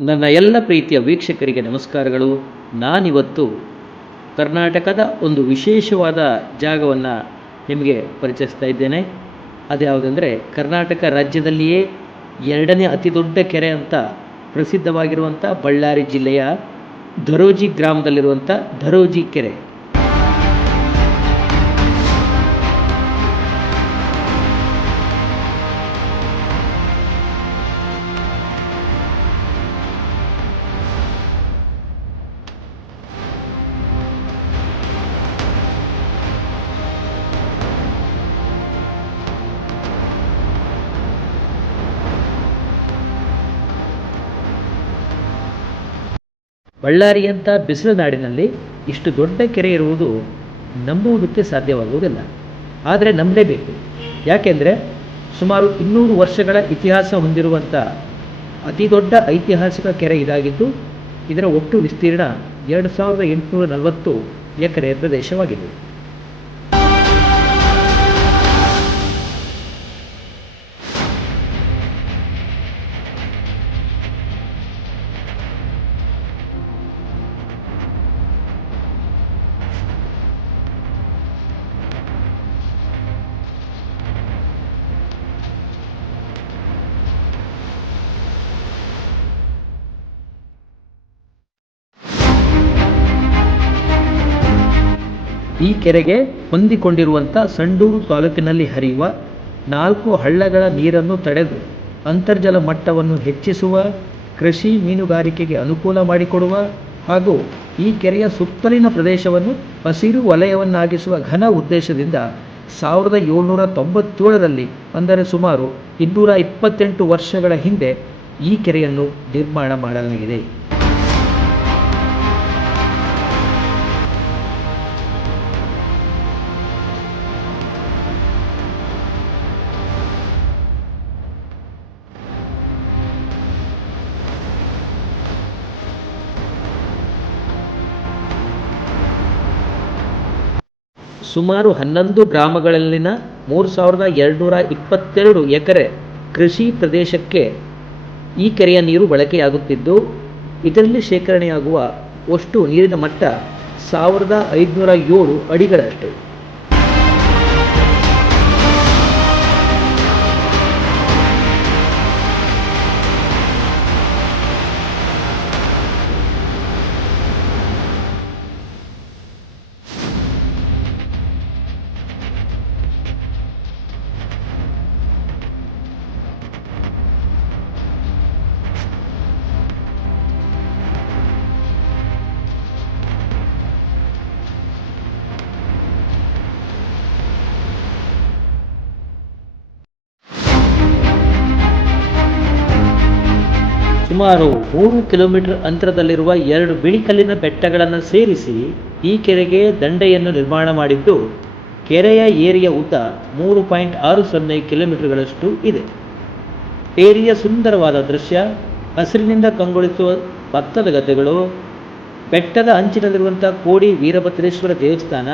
ನನ್ನ ಎಲ್ಲ ಪ್ರೀತಿಯ ವೀಕ್ಷಕರಿಗೆ ನಮಸ್ಕಾರಗಳು. ನಾನಿವತ್ತು ಕರ್ನಾಟಕದ ಒಂದು ವಿಶೇಷವಾದ ಜಾಗವನ್ನು ನಿಮಗೆ ಪರಿಚಯಿಸ್ತಾ ಇದ್ದೇನೆ. ಅದ್ಯಾವುದೆಂದರೆ ಕರ್ನಾಟಕ ರಾಜ್ಯದಲ್ಲಿಯೇ ಎರಡನೇ ಅತಿ ದೊಡ್ಡ ಕೆರೆ ಅಂತ ಪ್ರಸಿದ್ಧವಾಗಿರುವಂಥ ಬಳ್ಳಾರಿ ಜಿಲ್ಲೆಯ ಧರೋಜಿ ಗ್ರಾಮದಲ್ಲಿರುವಂಥ ಧರೋಜಿ ಕೆರೆ. ಬಳ್ಳಾರಿಯಂಥ ಬಿಸಿಲು ನಾಡಿನಲ್ಲಿ ಇಷ್ಟು ದೊಡ್ಡ ಕೆರೆ ಇರುವುದು ನಂಬುವುದಕ್ಕೆ ಸಾಧ್ಯವಾಗುವುದಿಲ್ಲ. ಆದರೆ ನಂಬಲೇಬೇಕು. ಯಾಕೆಂದರೆ ಸುಮಾರು 200 ವರ್ಷಗಳ ಇತಿಹಾಸ ಹೊಂದಿರುವಂಥ ಅತಿ ದೊಡ್ಡ ಐತಿಹಾಸಿಕ ಕೆರೆ ಇದಾಗಿದ್ದು, ಇದರ ಒಟ್ಟು ವಿಸ್ತೀರ್ಣ 2840 ಎಕರೆ ಪ್ರದೇಶವಾಗಿದೆ. ಈ ಕೆರೆಗೆ ಹೊಂದಿಕೊಂಡಿರುವಂಥ ಸಂಡೂರು ತಾಲೂಕಿನಲ್ಲಿ ಹರಿಯುವ 4 ಹಳ್ಳಗಳ ನೀರನ್ನು ತಡೆದು ಅಂತರ್ಜಲ ಮಟ್ಟವನ್ನು ಹೆಚ್ಚಿಸುವ, ಕೃಷಿ ಮೀನುಗಾರಿಕೆಗೆ ಅನುಕೂಲ ಮಾಡಿಕೊಡುವ ಹಾಗೂ ಈ ಕೆರೆಯ ಸುತ್ತಲಿನ ಪ್ರದೇಶವನ್ನು ಹಸಿರು ವಲಯವನ್ನಾಗಿಸುವ ಘನ ಉದ್ದೇಶದಿಂದ 1797ರಲ್ಲಿ, ಅಂದರೆ ಸುಮಾರು 228 ವರ್ಷಗಳ ಹಿಂದೆ ಈ ಕೆರೆಯನ್ನು ನಿರ್ಮಾಣ ಮಾಡಲಾಗಿದೆ. ಸುಮಾರು 11 ಗ್ರಾಮಗಳಲ್ಲಿನ 3222 ಎಕರೆ ಕೃಷಿ ಪ್ರದೇಶಕ್ಕೆ ಈ ಕೆರೆಯ ನೀರು ಬಳಕೆಯಾಗುತ್ತಿದ್ದು, ಇದರಲ್ಲಿ ಶೇಖರಣೆಯಾಗುವ ಒಟ್ಟು ನೀರಿನ ಮಟ್ಟ 1507 ಅಡಿಗಳಷ್ಟು. ಸುಮಾರು 3 ಕಿಲೋಮೀಟರ್ ಅಂತರದಲ್ಲಿರುವ 2 ಬಿಳಿಕಲ್ಲಿನ ಬೆಟ್ಟಗಳನ್ನು ಸೇರಿಸಿ ಈ ಕೆರೆಗೆ ದಂಡೆಯನ್ನು ನಿರ್ಮಾಣ ಮಾಡಿದ್ದು, ಕೆರೆಯ ಏರಿಯ ಉದ್ದ 3.60 ಕಿಲೋಮೀಟರ್ಗಳಷ್ಟು ಇದೆ. ಏರಿಯ ಸುಂದರವಾದ ದೃಶ್ಯ, ಹಸಿರಿನಿಂದ ಕಂಗೊಳಿಸುವ ಭತ್ತದ ಗದ್ದೆಗಳು, ಬೆಟ್ಟದ ಅಂಚಿನಲ್ಲಿರುವಂಥ ಕೋಡಿ ವೀರಭದ್ರೇಶ್ವರ ದೇವಸ್ಥಾನ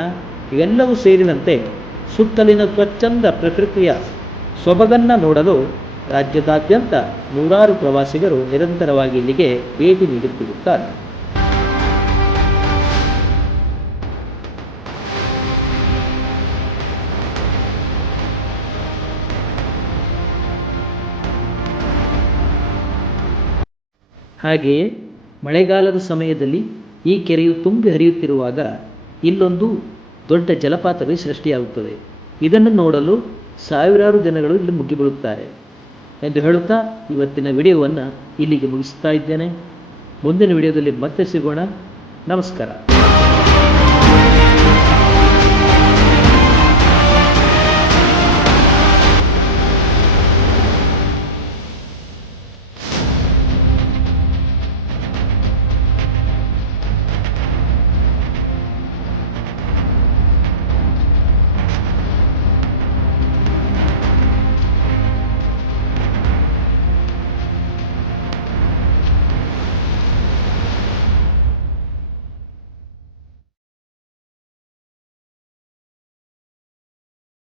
ಇವೆಲ್ಲವೂ ಸೇರಿದಂತೆ ಸುತ್ತಲಿನ ಸ್ವಚ್ಛಂದ ಪ್ರಕೃತಿಯ ಸೊಬಗನ್ನು ನೋಡಲು ರಾಜ್ಯದಾದ್ಯಂತ ನೂರಾರು ಪ್ರವಾಸಿಗರು ನಿರಂತರವಾಗಿ ಇಲ್ಲಿಗೆ ಭೇಟಿ ನೀಡುತ್ತಿರುತ್ತಾರೆ. ಹಾಗೆಯೇ ಮಳೆಗಾಲದ ಸಮಯದಲ್ಲಿ ಈ ಕೆರೆಯು ತುಂಬಿ ಹರಿಯುತ್ತಿರುವಾಗ ಇಲ್ಲೊಂದು ದೊಡ್ಡ ಜಲಪಾತವೇ ಸೃಷ್ಟಿಯಾಗುತ್ತದೆ. ಇದನ್ನು ನೋಡಲು ಸಾವಿರಾರು ಜನಗಳು ಇಲ್ಲಿ ಮುಗಿಬೀಳುತ್ತಾರೆ ಎಂದು ಹೇಳುತ್ತಾ ಇವತ್ತಿನ ವಿಡಿಯೋವನ್ನು ಇಲ್ಲಿಗೆ ಮುಗಿಸ್ತಾ ಇದ್ದೇನೆ. ಮುಂದಿನ ವಿಡಿಯೋದಲ್ಲಿ ಮತ್ತೆ ಸಿಗೋಣ. ನಮಸ್ಕಾರ.